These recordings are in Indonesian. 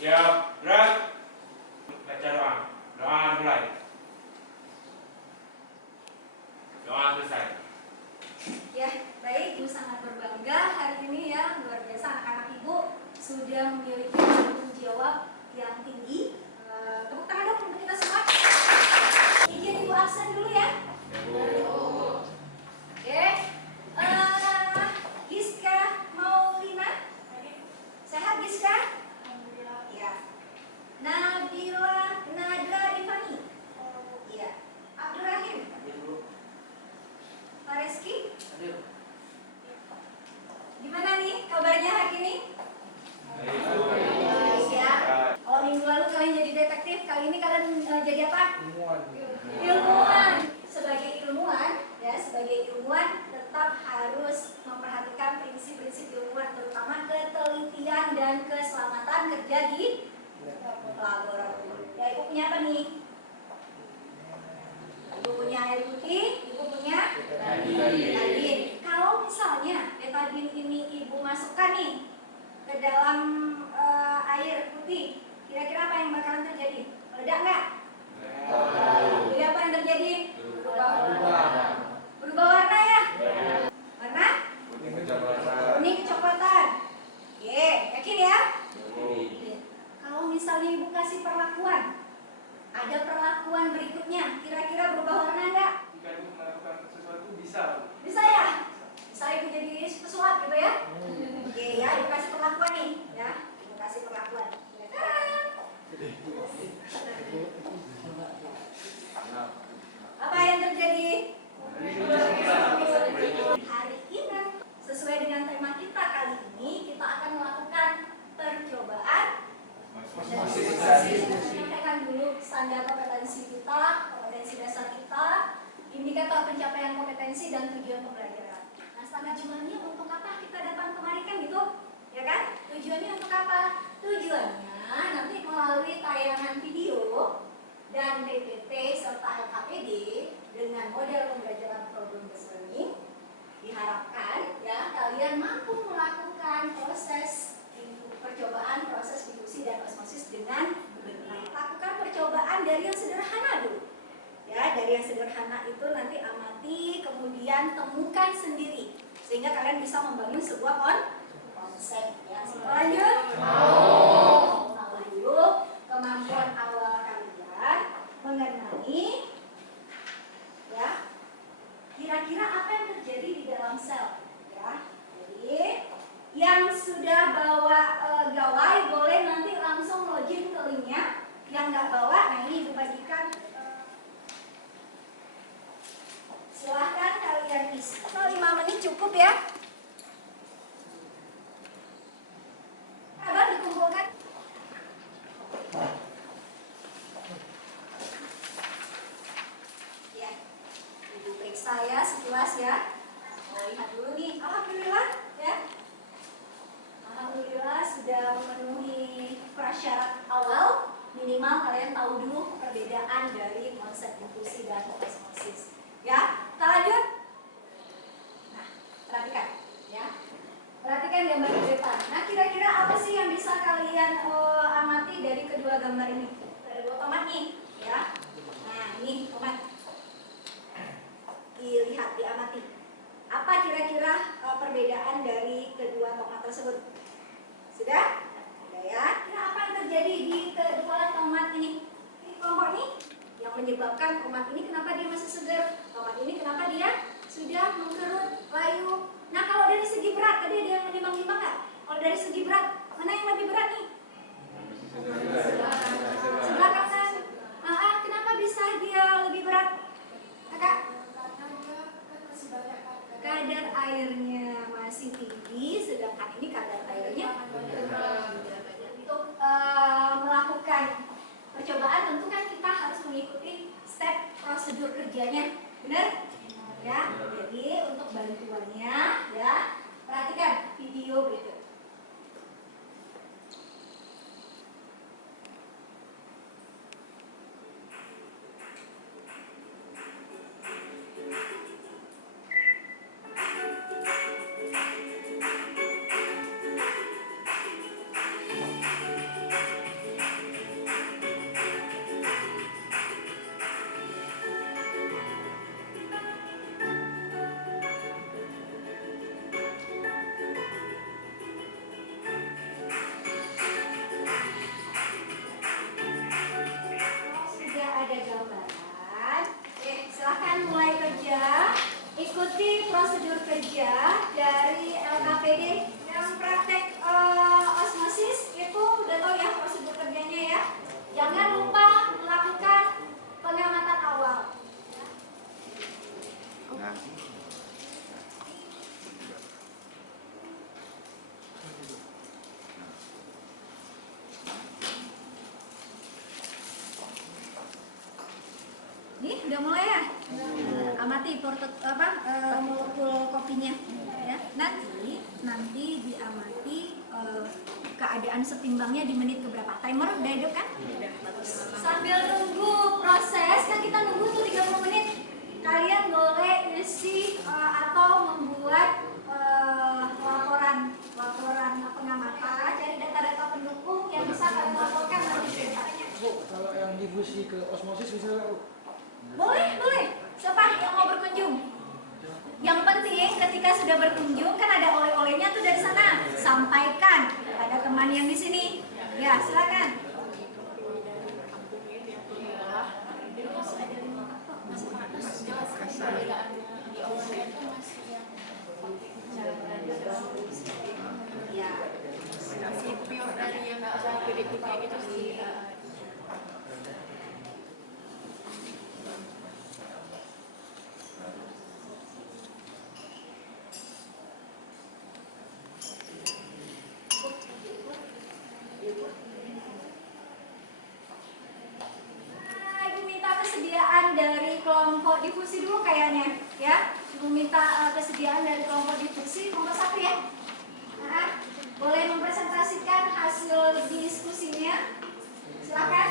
Siap, gerak. Baca doa. Doa mulai. Doa selesai. Ya, baik. Ibu sangat berbangga hari ini ya, luar biasa anak-anak ibu sudah memiliki tanggung jawab yang tinggi. Tepuk tangan dong untuk kita semua. Izin ibu absen dulu ya. Oke. Giska Maulina. Sehat Giska? Ya. Nabila Nadra Rifani. Iya. Abdurrahim. Pak Reski. Gimana nih kabarnya hari ini? Baik ya. Kalau minggu lalu kalian jadi detektif, kali ini kalian jadi apa? Ilmuwan. Sebagai ilmuwan tetap harus memperhatikan prinsip-prinsip ilmuwan, terutama ketelitian dan keselamatan kerja di laboratorium. Ya, ibu punya apa nih? Ibu punya air putih, ibu punya betadin. Kalau misalnya betadin ini ibu masukkan nih ke dalam air putih, kira-kira apa yang bakalan terjadi? Meledak nggak? Jadi apa yang terjadi? Berubah warna ya? Warna? Kuning kecoklatan. Oke, yakin ya? Kalau misalnya ibu kasih perlakuan, ada perlakuan berikutnya, kira-kira berubah warna nggak? Jika ibu melakukan sesuatu bisa. Bisa ya? Bisa ibu jadi pesulap gitu ya? Oke ya, ibu kasih perlakuan nih ya. Ibu kasih perlakuan. Apa yang terjadi? Hari ini sesuai dengan tema kita kali ini, kita akan melakukan percobaan. Sampaikan dulu standar kompetensi kita, kompetensi dasar kita, indikator pencapaian kompetensi dan tujuan pembelajaran. Nah, standar jumlahnya untuk apa kita datang kemari kan gitu, ya kan? Tujuannya untuk apa? Tujuannya nanti melalui tayangan video dan PPT serta LKPD dengan model pembelajaran problem based learning, diharapkan ya kalian mampu melakukan proses percobaan, proses induksi dan osmosis dengan benar. Lakukan percobaan dari yang sederhana dulu. Ya, dari yang sederhana itu nanti amati, kemudian temukan sendiri sehingga kalian bisa membangun sebuah konsep. Ya, lanjut. Tahu dulu kemampuan awal kalian mengenai ya kira-kira apa yang terjadi di dalam sel. Ya, jadi yang sudah bawa gawai boleh nanti langsung login ke linknya. Yang nggak bawa, nah ini ibu bagikan. Silahkan kalian isi. 5 menit cukup ya. Abang dikumpulkan. Ya, ibu periksa ya sekilas ya. Lihat dulu nih, alhamdulillah ya. Alhamdulillah sudah memenuhi prasyarat awal. Minimal kalian tahu dulu perbedaan dari konsep infusi dan osmosis. Ya, kita lanjut. Nah, perhatikan ya. Perhatikan gambar di depan. Nah, kira-kira apa sih yang bisa kalian amati dari kedua gambar ini? Ada dua tomat nih, ya. Nah, ini tomat. Dilihat, diamati. Apa kira-kira perbedaan dari kedua tomat tersebut? Sudah? Ada ya? Kira apa yang terjadi di kedua tomat ini? Ini kelompok ini yang menyebabkan tomat ini kenapa dia masih segar? Tomat ini kenapa dia sudah mengkerut, layu? Nah, kalau dari segi berat, tadi ada yang menimbang-nimbang nggak? Kalau dari segi berat, mana yang lebih berat nih? Sebelah kanan. Kenapa bisa dia lebih berat? Kakak? Kadar airnya masih tinggi, sedangkan ini kadar airnya untuk melakukan percobaan tentu kan kita harus mengikuti step prosedur kerjanya, benar? Ya, jadi untuk bantuannya ya perhatikan video berikut. Udah mulai ya? Amati molekul kopinya ya. Nanti diamati keadaan setimbangnya di menit keberapa. Timer udah hidup kan? Sambil nunggu proses, kan kita nunggu tuh 30 menit. Kalian boleh isi atau membuat laporan pengamatan dari data-data pendukung yang bisa kalian laporkan nanti ceritanya. Bu, kalau yang difusi ke osmosis bisa nggak, Bu? Boleh. Siapa yang mau berkunjung? Yang penting ketika sudah berkunjung kan ada oleh-olehnya tuh dari sana. Sampaikan pada teman yang di sini. Ya, silakan. Ya. Masih pure dari yang gede-gede gitu sih. Ibu minta kesediaan dari kelompok difusi dulu kayaknya, ya. Ibu minta kesediaan dari kelompok difusi nomor 1 ya. Boleh mempresentasikan hasil diskusinya? Silakan.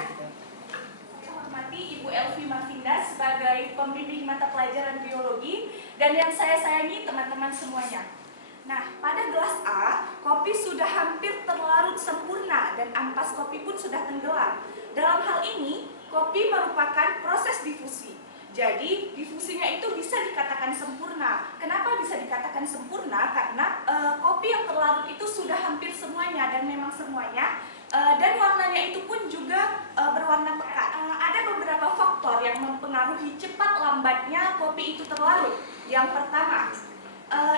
Saya hormati Ibu Elvi Marvinda sebagai pembimbing mata pelajaran biologi dan yang saya sayangi teman-teman semuanya. Nah, pada gelas A, kopi sudah hampir terlarut sempurna dan ampas kopi pun sudah tenggelam. Dalam hal ini, kopi merupakan proses difusi. Jadi, difusinya itu bisa dikatakan sempurna. Kenapa bisa dikatakan sempurna? Karena kopi yang terlarut itu sudah hampir semuanya dan memang semuanya. Dan warnanya itu pun juga berwarna pekat. Ada beberapa faktor yang mempengaruhi cepat lambatnya kopi itu terlarut. Yang pertama,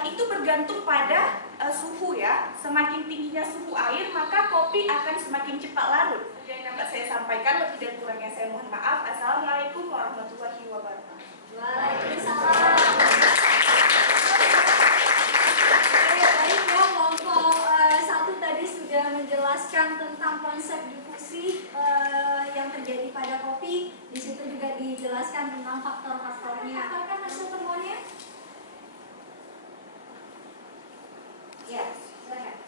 itu bergantung pada suhu ya. Semakin tingginya suhu air, maka kopi akan semakin cepat larut. Yang dapat saya sampaikan, lebih dan kurangnya saya mohon maaf. Assalamualaikum warahmatullahi wabarakatuh. Waalaikumsalam. Baik ya, kelompok 1 tadi sudah menjelaskan tentang konsep difusi yang terjadi pada kopi. Di situ juga dijelaskan tentang faktor-faktornya. Apakah hasil temuannya? Ya, silakan.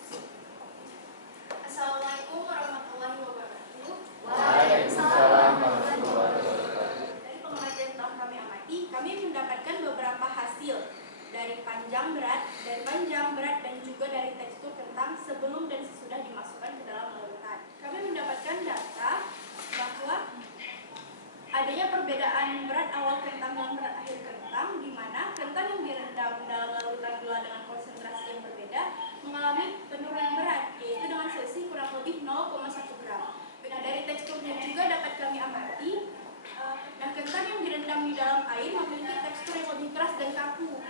Assalamualaikum warahmatullahi wabarakatuh. Waalaikumsalam warahmatullahi wabarakatuh. Dari pengajian telah kami amati, kami mendapatkan beberapa hasil dari panjang berat dan juga dari tekstur kentang sebelum dan sesudah dimasukkan ke dalam larutan. Kami mendapatkan data bahwa adanya perbedaan berat awal kentang dan berat akhir kentang, di mana kentang yang direndam dalam larutan gula dengan konsentrasi yang berbeda mengalami penurunan berat, yaitu dengan selisih kurang lebih 0,1 gram. Nah, dari teksturnya juga dapat kami amati, kentang yang direndam di dalam air memiliki tekstur yang lebih keras dan kaku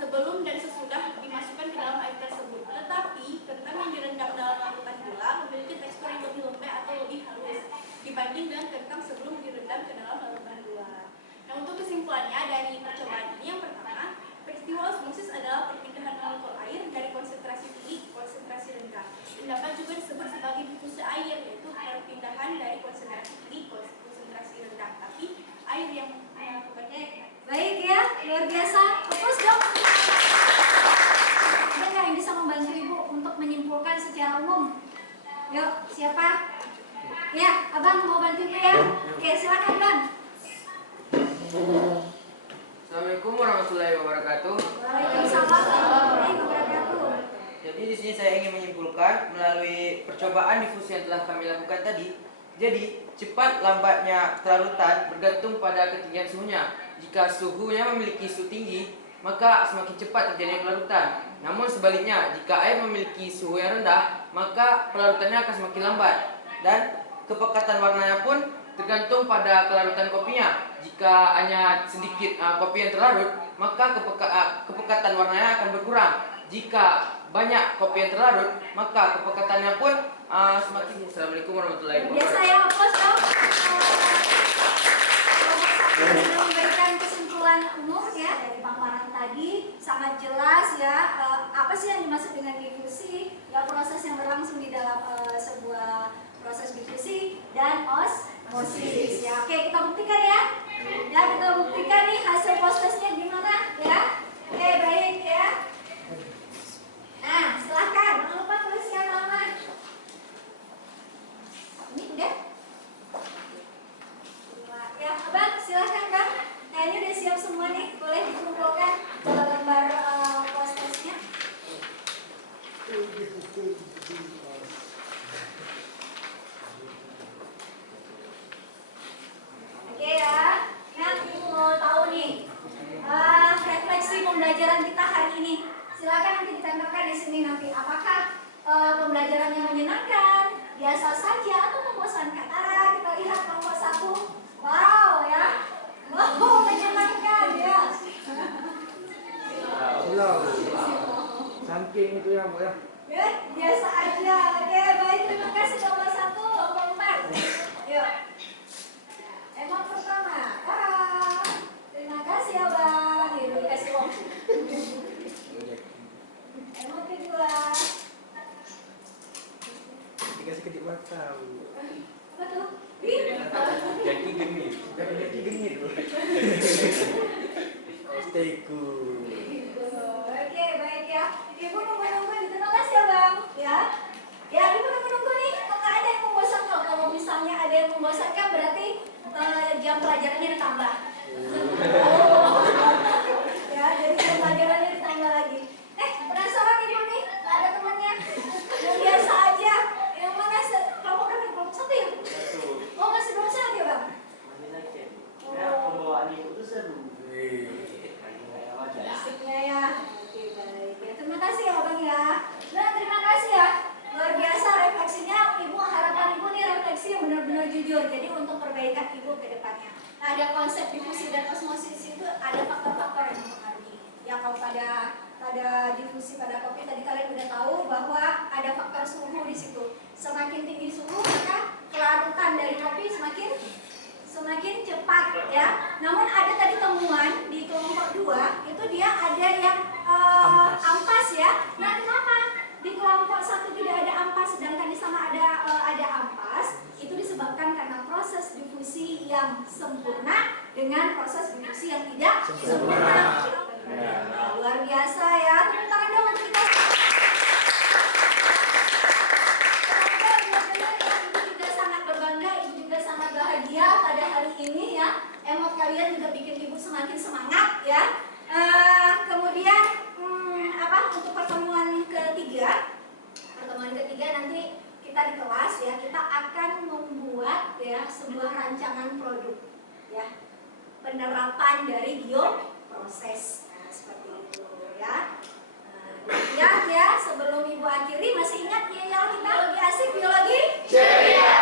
sebelum dan sesudah dimasukkan ke dalam air tersebut. Tetapi kentang yang direndam dalam larutan gula memiliki tekstur yang lebih lembek atau lebih halus dibanding dengan kentang sebelum direndam ke dalam larutan gula. Nah, untuk kesimpulannya dari percobaan ini, yang pertama, peristiwa osmosis adalah perpindahan molekul air dari konsentrasi tinggi ke konsentrasi rendah. Dan dapat juga disebut sebagai difusi air, yaitu perpindahan dari konsentrasi tinggi ke konsentrasi rendah. Tapi air yang melakukannya. Baik ya, luar biasa. Terus dong. Ada nggak yang bisa membantu Ibu untuk menyimpulkan secara umum? Yuk, siapa? Ya, Abang mau bantu Ibu ya? Oke, silakan Bang. Assalamualaikum warahmatullahi wabarakatuh. Waalaikumsalam warahmatullahi wabarakatuh. Jadi di sini saya ingin menyimpulkan melalui percobaan difusi yang telah kami lakukan tadi. Jadi cepat lambatnya kelarutan bergantung pada ketinggian suhunya. Jika suhunya memiliki suhu tinggi, maka semakin cepat terjadinya kelarutan. Namun sebaliknya, jika air memiliki suhu yang rendah, maka kelarutannya akan semakin lambat. Dan kepekatan warnanya pun tergantung pada kelarutan kopinya. Jika hanya sedikit kopi yang terlarut, maka kepekatan warnanya akan berkurang. Jika banyak kopi yang terlarut, maka kepekatannya pun semakin. Assalamualaikum warahmatullahi wabarakatuh. Biasa ya, hapus dong. Sudah memberikan kesimpulan umum ya dari paparan tadi, sangat jelas ya apa sih yang dimaksud dengan difusi, ya proses yang berlangsung di dalam sebuah proses difusi dan osmosis ya. Oke, kita buktikan ya. Ya, kita buktikan nih hasil postesnya gimana ya. Oke, baik ya. Nah, silahkan. Jangan lupa tuliskan nama. Ini udah? Ya, Abang, silahkan Bang. Nah, ini udah siap semua nih. Boleh dikumpulkan gambar postesnya. Oke ya. Nah, Ibu mau tahu nih refleksi pembelajaran kita hari ini. Silakan nanti ditempelkan di sini nanti. Apakah pembelajarannya menyenangkan, biasa saja, atau membosankan? Kita lihat kelompok 1. Wow ya. Wow, menyenangkan ya. Silau. Saking itu ya, Bu ya. Ya, biasa aja. Oke, baik. Terima kasih kelompok 1, kelompok 4. Yuk. Emang pertama. Terima kasih ya, Bang. Ini dikasih uang. Emang kedua. Dikasih kedip mata, Bu. Apa tuh? Jadi gini. Jadi genit, Bu. Stay cool. Oke, baik ya. Ibu nunggu-nunggu. Terima kasih ya, Bang. Ya. Ya, Ibu nunggu-nunggu nih. Kalau ada yang membosankan, kalau misalnya ada yang membosankan berarti jam pelajarannya ditambah. Ya, jadi jam pelajarannya ditambah lagi. Penasaran Ibu nih? Nggak ada temannya? Yang biasa aja. Yang mana kelompok berapa? Kelompok 1 ya? Oh, masih belum sehat ya, Bang? Pembawaan ibu itu seru. Asiknya ya. Oke, baik ya. Terima kasih ya, Bang ya. Nah, terima kasih ya. Luar biasa refleksinya. Ibu, harapan Ibu nih refleksi yang benar-benar jujur. Jadi untuk perbaikan Ibu ke depannya. Nah, ada konsep difusi dan osmosis itu ada faktor-faktor yang mempengaruhi. Ya, kalau pada difusi pada kopi tadi kalian udah tahu bahwa ada faktor suhu di situ. Semakin tinggi suhu maka kelarutan dari kopi semakin cepat ya. Namun ada tadi temuan di kelompok 2 itu dia ada yang ampas ya. Nah, kenapa di kelompok 1 tidak ada ampas sedangkan di sana ada ampas? Itu disebabkan karena proses difusi yang sempurna dengan proses difusi yang tidak sempurna. Luar biasa ya. Tepuk tangan dong untuk kita. Ibu juga sangat berbangga, Ibu juga sangat bahagia pada hari ini ya. Emot kalian juga bikin Ibu semakin semangat ya. Kemudian untuk pertemuan ketiga nanti kita di kelas ya, kita akan membuat ya sebuah rancangan produk ya, penerapan dari bioproses. Nah, seperti itu ya. Ya, sebelum Ibu akhiri masih ingat ya, biologi asik, biologi ceria.